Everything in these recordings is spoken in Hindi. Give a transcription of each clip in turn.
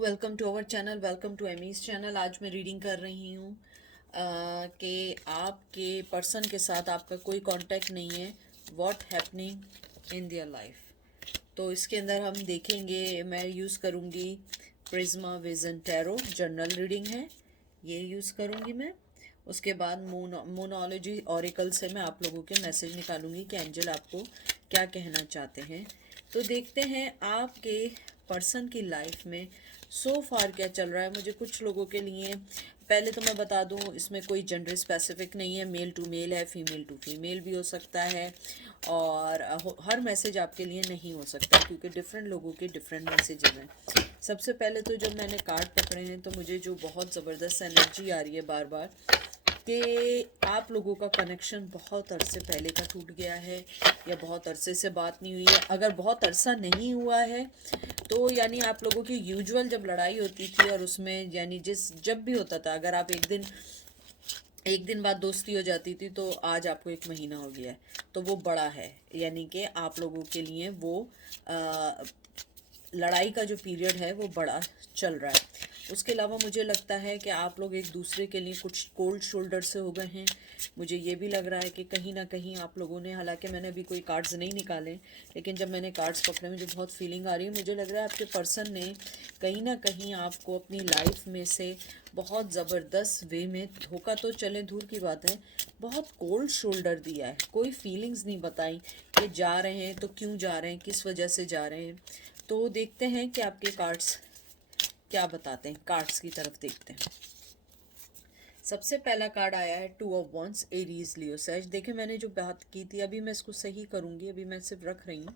Welcome to our channel, welcome to Amy's channel. आज मैं रीडिंग कर रही हूँ कि आपके पर्सन के साथ आपका कोई कांटेक्ट नहीं है, what happening in their life. तो इसके अंदर हम देखेंगे, मैं यूज़ करूँगी Prisma vision tarot, general reading है, ये यूज़ करूँगी मैं। उसके बाद मोनोलॉजी ऑरिकल से मैं आप लोगों के मैसेज निकालूंगी कि एंजल आपको क्या कहना चाहते हैं। तो देखते हैं आपके पर्सन की लाइफ में सो फार क्या चल रहा है। मुझे कुछ लोगों के लिए, पहले तो मैं बता दूं, इसमें कोई जेंडर स्पेसिफिक नहीं है, मेल टू मेल है, फीमेल टू फीमेल भी हो सकता है, और हर मैसेज आपके लिए नहीं हो सकता क्योंकि डिफरेंट लोगों के डिफरेंट मैसेजेस हैं। सबसे पहले तो जब मैंने कार्ड पकड़े हैं तो मुझे जो बहुत ज़बरदस्त एनर्जी आ रही है बार बार कि आप लोगों का कनेक्शन बहुत अरसे पहले का टूट गया है या बहुत अरसे से बात नहीं हुई है। अगर बहुत अरसा नहीं हुआ है तो यानी आप लोगों की यूजुअल जब लड़ाई होती थी और उसमें यानी जब भी होता था, अगर आप एक दिन बाद दोस्ती हो जाती थी, तो आज आपको एक महीना हो गया है, तो वो बड़ा है। यानी कि आप लोगों के लिए वो लड़ाई का जो पीरियड है वो बड़ा चल रहा है। उसके अलावा मुझे लगता है कि आप लोग एक दूसरे के लिए कुछ कोल्ड शोल्डर से हो गए हैं। मुझे ये भी लग रहा है कि कहीं ना कहीं आप लोगों ने, हालांकि मैंने अभी कोई कार्ड्स नहीं निकाले, लेकिन जब मैंने कार्ड्स पकड़े मुझे बहुत फीलिंग आ रही है। मुझे लग रहा है आपके पर्सन ने कहीं ना कहीं आपको अपनी लाइफ में से बहुत ज़बरदस्त वे में धोखा, तो चले दूर की बात है, बहुत कोल्ड शोल्डर दिया है। कोई फीलिंग्स नहीं बताई कि जा रहे हैं तो क्यों जा रहे हैं, किस वजह से जा रहे हैं। तो देखते हैं कि आपके कार्ड्स क्या बताते हैं। कार्ड्स की तरफ देखते हैं। सबसे पहला कार्ड आया है two of wands, Aries Leo Sag. देखिए, मैंने जो बात की थी, अभी मैं इसको सही करूंगी, अभी मैं सिर्फ रख रही हूँ,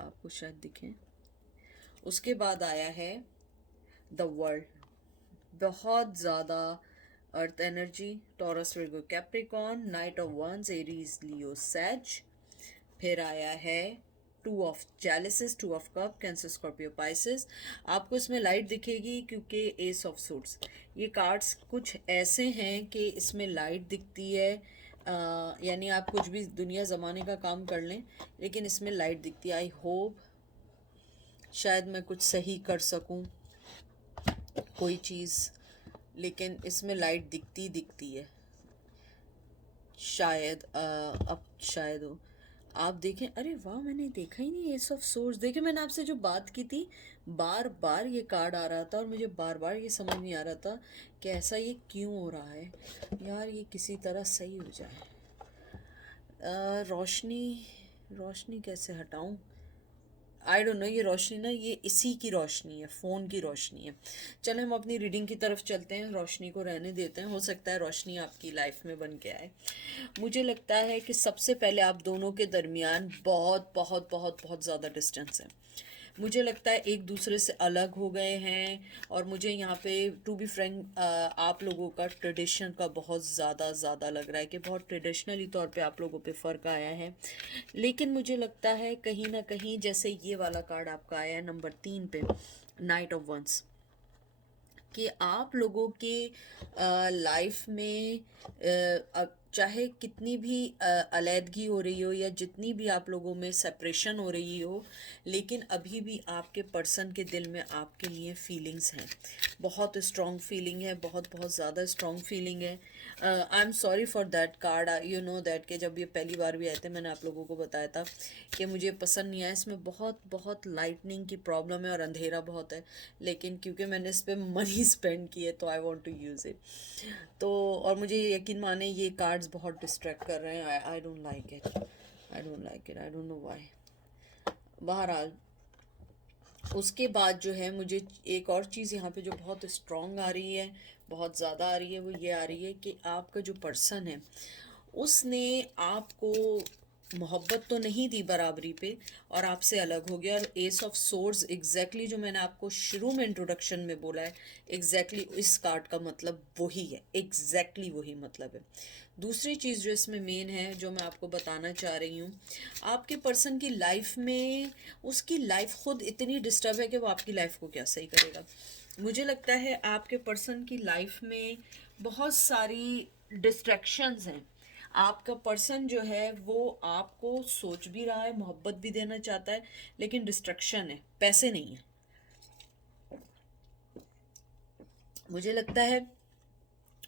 आपको शायद दिखे। उसके बाद आया है द वर्ल्ड, बहुत ज़्यादा earth energy, Taurus Virgo Capricorn, knight of wands, Aries Leo sage. फिर आया है two of chalices, two of cup, cancer Scorpio Pisces. आपको इसमें लाइट दिखेगी क्योंकि एस ऑफ सूट्स, ये कार्ड्स कुछ ऐसे हैं कि इसमें लाइट दिखती है। यानी आप कुछ भी दुनिया ज़माने का काम कर लें, लेकिन इसमें लाइट दिखती है। आई होप शायद मैं कुछ सही कर सकूं कोई चीज़, लेकिन इसमें लाइट दिखती दिखती है। शायद अब शायद हो, आप देखें। अरे वाह, मैंने देखा ही नहीं एस ऑफ सोर्स। देखिए, मैंने आपसे जो बात की थी, बार बार ये कार्ड आ रहा था और मुझे बार बार ये समझ नहीं आ रहा था कि ऐसा ये क्यों हो रहा है। यार, ये किसी तरह सही हो जाए। रोशनी, रोशनी कैसे हटाऊं, आई डोंट नो। ये रोशनी ना, ये इसी की रोशनी है, फ़ोन की रोशनी है। चलो हम अपनी रीडिंग की तरफ चलते हैं, रोशनी को रहने देते हैं, हो सकता है रोशनी आपकी लाइफ में बन के आए। मुझे लगता है कि सबसे पहले आप दोनों के दरमियान बहुत बहुत बहुत बहुत ज़्यादा डिस्टेंस है। मुझे लगता है एक दूसरे से अलग हो गए हैं, और मुझे यहाँ पे टू बी फ्रैंक आप लोगों का ट्रेडिशन का बहुत ज़्यादा लग रहा है कि बहुत ट्रेडिशनली तौर पे आप लोगों पे फ़र्क आया है। लेकिन मुझे लगता है कहीं ना कहीं, जैसे ये वाला कार्ड आपका आया है नंबर 3 पे, नाइट ऑफ वंस, कि आप लोगों के लाइफ में चाहे कितनी भी अलैदगी हो रही हो या जितनी भी आप लोगों में सेपरेशन हो रही हो, लेकिन अभी भी आपके पर्सन के दिल में आपके लिए फीलिंग्स हैं। बहुत स्ट्रॉन्ग फीलिंग है, बहुत बहुत ज़्यादा स्ट्रॉन्ग फीलिंग है। I am sorry for that card, you know that, कि जब ये पहली बार भी आए थे मैंने आप लोगों को बताया था कि मुझे पसंद नहीं आया। इसमें बहुत बहुत लाइटनिंग की प्रॉब्लम है और अंधेरा बहुत है, लेकिन क्योंकि मैंने इस पर मनी स्पेंड किए तो I want to use it. तो और मुझे यकीन माने ये कार्ड्स बहुत डिस्ट्रैक्ट कर रहे हैं। I don't like it, I don't like it, I don't know why. बहरहाल, उसके बाद जो है, मुझे एक और चीज़ यहाँ पे जो बहुत स्ट्रॉन्ग आ रही है, बहुत ज़्यादा आ रही है, वो ये आ रही है कि आपका जो पर्सन है उसने आपको मोहब्बत तो नहीं दी बराबरी पे, और आपसे अलग हो गया। और एस ऑफ सोर्स एग्जैक्टली जो मैंने आपको शुरू में इंट्रोडक्शन में बोला है, एग्जैक्टली इस कार्ड का मतलब वही है, एग्जैक्टली वही मतलब है। दूसरी चीज़ जो इसमें मेन है, जो मैं आपको बताना चाह रही हूँ, आपके पर्सन की लाइफ में उसकी लाइफ खुद इतनी डिस्टर्ब है कि वो आपकी लाइफ को क्या सही करेगा। मुझे लगता है आपके पर्सन की लाइफ में बहुत सारी डिस्ट्रैक्शंस हैं। आपका पर्सन जो है वो आपको सोच भी रहा है, मोहब्बत भी देना चाहता है, लेकिन डिस्ट्रैक्शन है, पैसे नहीं है। मुझे लगता है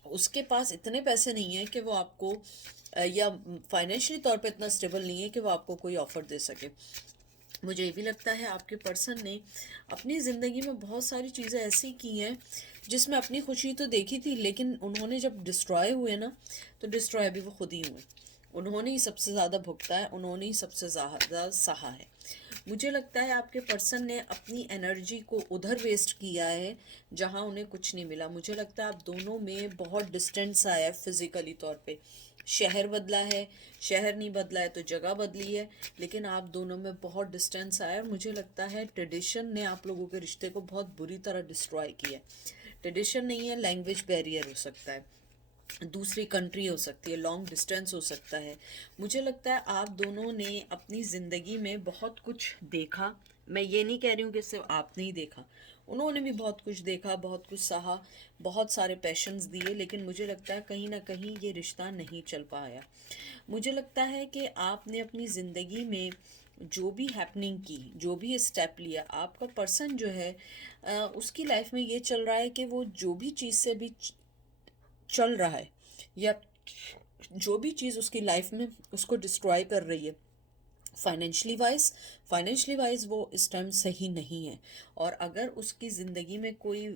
उसके पास इतने पैसे नहीं है कि वो आपको या फाइनेंशियली तौर पे इतना स्टेबल नहीं है कि वो आपको कोई ऑफ़र दे सके। मुझे ये भी लगता है आपके पर्सन ने अपनी ज़िंदगी में बहुत सारी चीज़ें ऐसी की हैं जिसमें अपनी खुशी तो देखी थी, लेकिन उन्होंने जब डिस्ट्रॉय हुए ना, तो डिस्ट्रॉय भी वो खुद ही हुए। उन्होंने ही सबसे ज़्यादा भुगता है, उन्होंने ही सबसे ज़्यादा सहा है। मुझे लगता है आपके पर्सन ने अपनी एनर्जी को उधर वेस्ट किया है जहाँ उन्हें कुछ नहीं मिला। मुझे लगता है आप दोनों में बहुत डिस्टेंस आया है फिज़िकली तौर पे। शहर बदला है, शहर नहीं बदला है तो जगह बदली है, लेकिन आप दोनों में बहुत डिस्टेंस आया है। और मुझे लगता है ट्रेडिशन ने आप लोगों के रिश्ते को बहुत बुरी तरह डिस्ट्रॉय किया है। ट्रेडिशन नहीं है, लैंग्वेज बैरियर हो सकता है, दूसरी कंट्री हो सकती है, लॉन्ग डिस्टेंस हो सकता है। मुझे लगता है आप दोनों ने अपनी ज़िंदगी में बहुत कुछ देखा। मैं ये नहीं कह रही हूँ कि सिर्फ आपने ही देखा, उन्होंने भी बहुत कुछ देखा, बहुत कुछ सहा, बहुत सारे पैशंस दिए, लेकिन मुझे लगता है कहीं ना कहीं ये रिश्ता नहीं चल पाया। मुझे लगता है कि आपने अपनी ज़िंदगी में जो भी हैपनिंग की, जो भी स्टेप लिया, आपका पर्सन जो है उसकी लाइफ में ये चल रहा है कि वो जो भी चीज़ से भी चल रहा है, या जो भी चीज़ उसकी लाइफ में उसको डिस्ट्रॉय कर रही है फाइनेंशली वाइज वो इस टाइम सही नहीं है। और अगर उसकी ज़िंदगी में कोई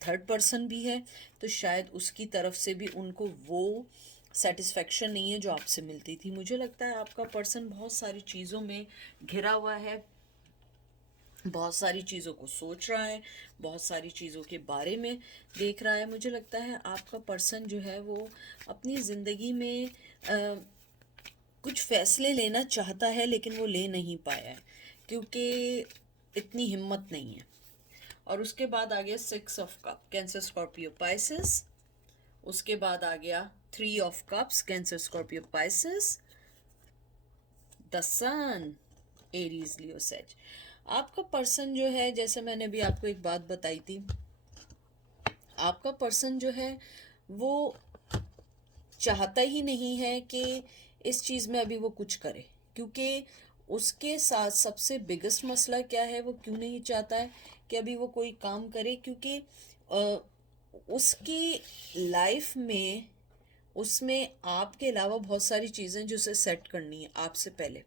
थर्ड पर्सन भी है तो शायद उसकी तरफ से भी उनको वो सेटिस्फेक्शन नहीं है जो आपसे मिलती थी। मुझे लगता है आपका पर्सन बहुत सारी चीज़ों में घिरा हुआ है, बहुत सारी चीज़ों को सोच रहा है, बहुत सारी चीज़ों के बारे में देख रहा है। मुझे लगता है आपका पर्सन जो है वो अपनी ज़िंदगी में कुछ फैसले लेना चाहता है, लेकिन वो ले नहीं पाया है क्योंकि इतनी हिम्मत नहीं है। और उसके बाद आ गया 6 of cup, cancer Scorpio Pisces. उसके बाद आ गया 3 of cups, Cancer Scorpio Pisces, the sun, Aries Leo Sag. आपका पर्सन जो है, जैसे मैंने भी आपको एक बात बताई थी, आपका पर्सन जो है वो चाहता ही नहीं है कि इस चीज़ में अभी वो कुछ करे, क्योंकि उसके साथ सबसे बिगेस्ट मसला क्या है, वो क्यों नहीं चाहता है कि अभी वो कोई काम करे, क्योंकि अ, उसकी लाइफ में उसमें आपके अलावा बहुत सारी चीज़ें जो उसे सेट करनी है आपसे पहले।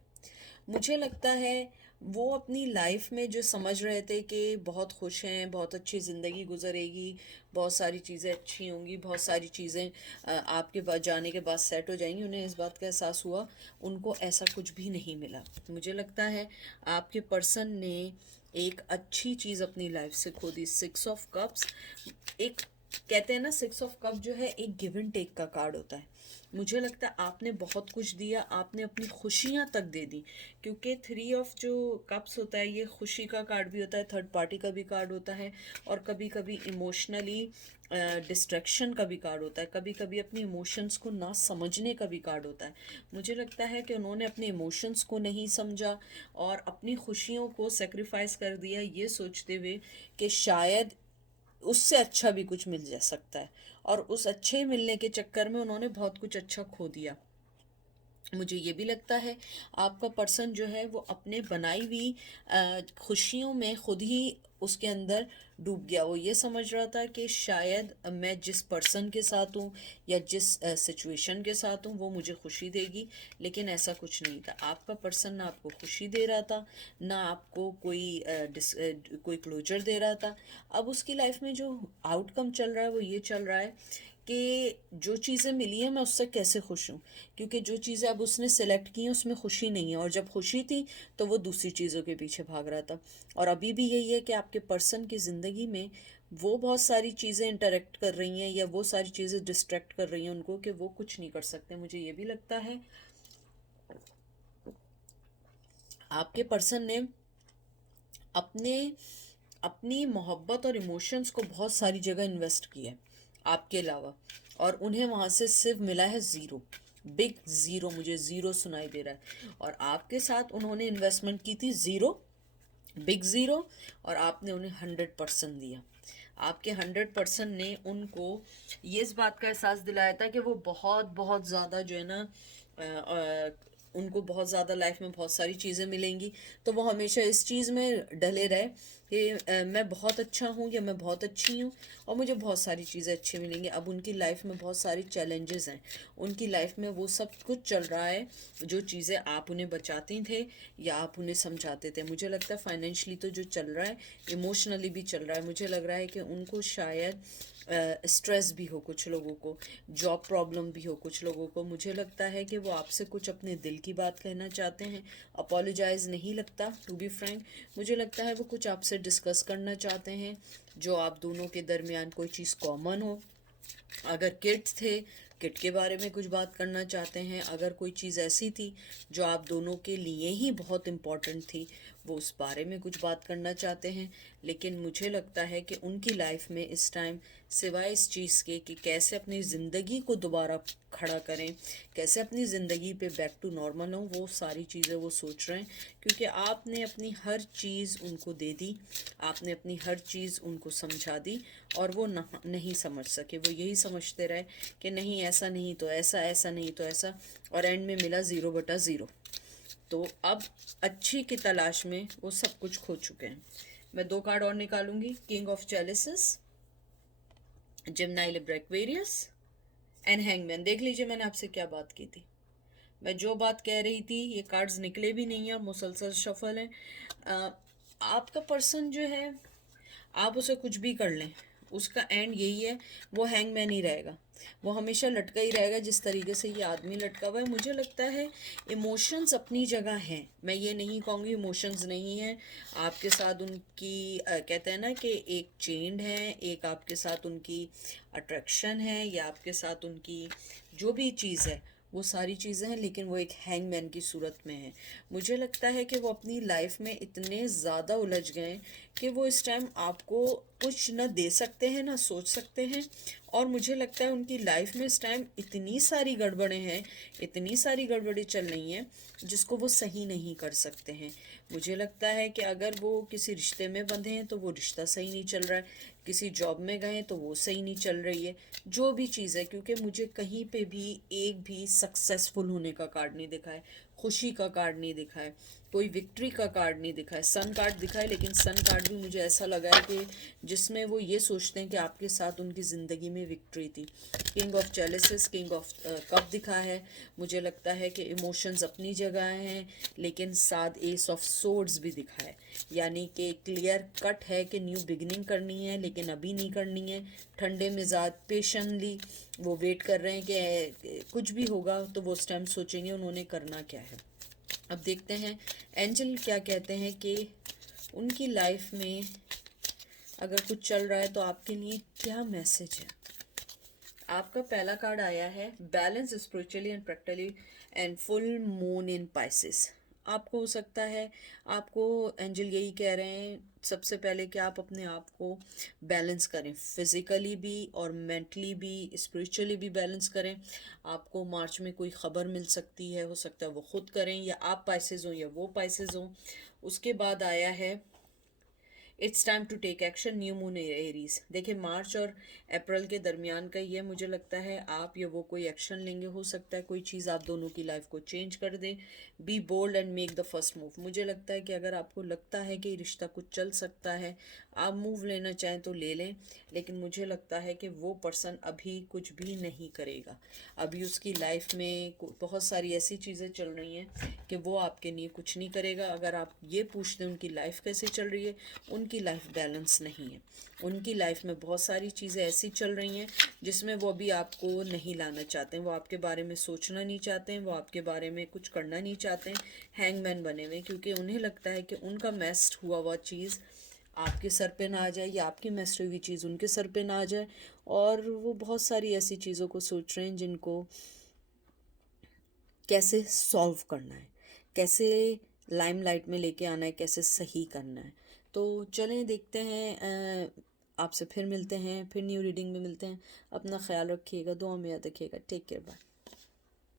मुझे लगता है वो अपनी लाइफ में जो समझ रहे थे कि बहुत खुश हैं, बहुत अच्छी ज़िंदगी गुजरेगी, बहुत सारी चीज़ें अच्छी होंगी, बहुत सारी चीज़ें आपके बाद जाने के बाद सेट हो जाएंगी, उन्हें इस बात का एहसास हुआ, उनको ऐसा कुछ भी नहीं मिला। मुझे लगता है आपके पर्सन ने एक अच्छी चीज़ अपनी लाइफ से खो दी। 6 ऑफ कप्स एक, कहते हैं ना, 6 ऑफ कप जो है एक गिव एंड टेक का कार्ड होता है। मुझे लगता है आपने बहुत कुछ दिया, आपने अपनी खुशियाँ तक दे दी, क्योंकि 3 ऑफ जो कप्स होता है ये खुशी का कार्ड भी होता है, थर्ड पार्टी का भी कार्ड होता है, और कभी कभी इमोशनली डिस्ट्रैक्शन का भी कार्ड होता है, कभी कभी अपने इमोशंस को ना समझने का भी कार्ड होता है। मुझे लगता है कि उन्होंने अपने इमोशंस को नहीं समझा और अपनी खुशियों को सेक्रीफाइस कर दिया, ये सोचते हुए कि शायद उससे अच्छा भी कुछ मिल जा सकता है, और उस अच्छे मिलने के चक्कर में उन्होंने बहुत कुछ अच्छा खो दिया। मुझे ये भी लगता है आपका पर्सन जो है वो अपने बनाई हुई खुशियों में खुद ही उसके अंदर डूब गया। वो ये समझ रहा था कि शायद मैं जिस पर्सन के साथ हूँ या जिस सिचुएशन के साथ हूँ वो मुझे खुशी देगी, लेकिन ऐसा कुछ नहीं था। आपका पर्सन ना आपको खुशी दे रहा था, ना आपको कोई क्लोजर दे रहा था। अब उसकी लाइफ में जो आउटकम चल रहा है वो ये चल रहा है कि जो चीज़ें मिली हैं मैं उससे कैसे खुश हूँ, क्योंकि जो चीज़ें अब उसने सेलेक्ट की हैं उसमें खुशी नहीं है, और जब खुशी थी तो वो दूसरी चीज़ों के पीछे भाग रहा था। और अभी भी यही है कि आपके पर्सन की ज़िंदगी में वो बहुत सारी चीज़ें इंटरेक्ट कर रही हैं या वो सारी चीज़ें डिस्ट्रैक्ट कर रही हैं उनको, कि वो कुछ नहीं कर सकते। मुझे ये भी लगता है आपके पर्सन ने अपने अपनी मोहब्बत और इमोशंस को बहुत सारी जगह इन्वेस्ट किया है आपके अलावा, और उन्हें वहाँ से सिर्फ मिला है ज़ीरो, बिग ज़ीरो। मुझे ज़ीरो सुनाई दे रहा है, और आपके साथ उन्होंने इन्वेस्टमेंट की थी ज़ीरो, बिग ज़ीरो, और आपने उन्हें 100% दिया। आपके 100% ने उनको ये इस बात का एहसास दिलाया था कि वो बहुत बहुत ज़्यादा जो है ना, उनको बहुत ज़्यादा लाइफ में बहुत सारी चीज़ें मिलेंगी, तो वो हमेशा इस चीज़ में डले रहे कि मैं बहुत अच्छा हूँ या मैं बहुत अच्छी हूँ और मुझे बहुत सारी चीज़ें अच्छी मिलेंगी। अब उनकी लाइफ में बहुत सारी चैलेंजेस हैं, उनकी लाइफ में वो सब कुछ चल रहा है जो चीज़ें आप उन्हें बचाते थे या आप उन्हें समझाते थे। मुझे लगता है फाइनेंशियली तो जो चल रहा है, इमोशनली भी चल रहा है। मुझे लग रहा है कि उनको शायद स्ट्रेस भी हो, कुछ लोगों को जॉब प्रॉब्लम भी हो, कुछ लोगों को। मुझे लगता है कि वो आपसे कुछ अपने दिल की बात कहना चाहते हैं। अपोलोजाइज़ नहीं लगता, टू बी फ्रैंक। मुझे लगता है वो कुछ आपसे डिस्कस करना चाहते हैं, जो आप दोनों के दरमियान कोई चीज़ कॉमन हो। अगर किड्स थे, किड के बारे में कुछ बात करना चाहते हैं। अगर कोई चीज़ ऐसी थी जो आप दोनों के लिए ही बहुत इम्पॉर्टेंट थी, वो उस बारे में कुछ बात करना चाहते हैं। लेकिन मुझे लगता है कि उनकी लाइफ में इस टाइम सिवाय इस चीज़ के कि कैसे अपनी ज़िंदगी को दोबारा खड़ा करें, कैसे अपनी ज़िंदगी पे बैक टू नॉर्मल हो, वो सारी चीज़ें वो सोच रहे हैं। क्योंकि आपने अपनी हर चीज़ उनको दे दी, आपने अपनी हर चीज़ उनको समझा दी और वो नहीं समझ सके। वो यही समझते रहे कि नहीं ऐसा नहीं तो ऐसा, ऐसा नहीं तो ऐसा, और एंड में मिला 0/0। तो अब अच्छी की तलाश में वो सब कुछ खो चुके हैं। मैं 2 कार्ड और निकालूंगी, king of chalices, Gemini Libra Aquarius and hangman. देख लीजिए मैंने आपसे क्या बात की थी। मैं जो बात कह रही थी ये कार्ड्स निकले भी नहीं है और मुसलसल शफल है। आपका पर्सन जो है, आप उसे कुछ भी कर लें, उसका एंड यही है, वो हैंगमैन ही रहेगा। वो हमेशा लटका ही रहेगा जिस तरीके से ये आदमी लटका हुआ है। मुझे लगता है इमोशंस अपनी जगह हैं, मैं ये नहीं कहूँगी इमोशंस नहीं हैं। आपके साथ उनकी कहते हैं ना कि एक चेंड है, एक आपके साथ उनकी अट्रैक्शन है, या आपके साथ उनकी जो भी चीज़ है वो सारी चीज़ें हैं, लेकिन वो एक हैंगमैन की सूरत में है। मुझे लगता है कि वो अपनी लाइफ में इतने ज़्यादा उलझ गए हैं कि वो इस टाइम आपको कुछ न दे सकते हैं ना सोच सकते हैं। और मुझे लगता है उनकी लाइफ में इस टाइम इतनी सारी गड़बड़ें हैं, इतनी सारी गड़बड़ें चल रही हैं जिसको वो सही नहीं कर सकते हैं। मुझे लगता है कि अगर वो किसी रिश्ते में बंधे हैं तो वो रिश्ता सही नहीं चल रहा है, किसी जॉब में गए तो वो सही नहीं चल रही है, जो भी चीज़ है। क्योंकि मुझे कहीं पे भी एक भी सक्सेसफुल होने का कार्ड नहीं दिखा है, खुशी का कार्ड नहीं दिखा है, कोई विक्ट्री का कार्ड नहीं दिखा है। सन कार्ड दिखा है, लेकिन सन कार्ड भी मुझे ऐसा लगा है कि जिसमें वो ये सोचते हैं कि आपके साथ उनकी ज़िंदगी में विक्ट्री थी। King of chalices, king of cup दिखा है। मुझे लगता है कि इमोशंस अपनी जगह हैं, लेकिन साथ एस ऑफ सोर्ड्स भी दिखा है। यानी कि क्लियर कट है कि न्यू बिगिनिंग करनी है, लेकिन अभी नहीं करनी है। ठंडे मिजाज, पेशेंटली वो वेट कर रहे हैं कि कुछ भी होगा तो वो उस टाइम सोचेंगे उन्होंने करना क्या है। अब देखते हैं एंजल क्या कहते हैं कि उनकी लाइफ में अगर कुछ चल रहा है तो आपके लिए क्या मैसेज है। आपका पहला कार्ड आया है balance spiritually and practically and full moon in Pisces. आपको हो सकता है, आपको एंजल यही कह रहे हैं सबसे पहले कि आप अपने आप को बैलेंस करें, फिज़िकली भी और मेंटली भी, स्पिरिचुअली भी बैलेंस करें। आपको मार्च में कोई ख़बर मिल सकती है, हो सकता है वो ख़ुद करें या आप पाइसेस हों या वो पाइसेस हों। उसके बाद आया है it's time to take action, new moon Aries. देखिए मार्च और अप्रैल के दरमियान का ये मुझे लगता है आप या वो कोई एक्शन लेंगे। हो सकता है कोई चीज़ आप दोनों की लाइफ को चेंज कर दे। Be bold and make the first move. मुझे लगता है कि अगर आपको लगता है कि रिश्ता कुछ चल सकता है, आप मूव लेना चाहें तो ले लें, लेकिन मुझे लगता है कि वो पर्सन अभी कुछ भी नहीं करेगा। अभी उसकी लाइफ में बहुत सारी ऐसी चीज़ें चल रही हैं कि वो आपके लिए कुछ नहीं करेगा। अगर आप ये पूछते हैं उनकी लाइफ कैसे चल रही है, उनकी लाइफ बैलेंस नहीं है। उनकी लाइफ में बहुत सारी चीज़ें ऐसी चल रही हैं जिसमें वो अभी आपको नहीं लाना चाहते हैं, वो आपके बारे में सोचना नहीं चाहते हैं, वो आपके बारे में कुछ करना नहीं चाहते हैं। हैंगमैन बने हुए, क्योंकि उन्हें लगता है कि उनका मेस्ड हुआ हुआ चीज़ आपके सर पे ना आ जाए या आपकी मेस्ड हुई चीज़ उनके सर पे ना आ जाए। और वो बहुत सारी ऐसी चीज़ों को सोच रहे हैं जिनको कैसे सॉल्व करना है, कैसे लाइमलाइट में लेके आना है, कैसे सही करना है। तो चलें देखते हैं, आपसे फिर मिलते हैं, फिर न्यू रीडिंग में मिलते हैं। अपना ख्याल रखिएगा, दुआ में याद रखिएगा। Take care, bye.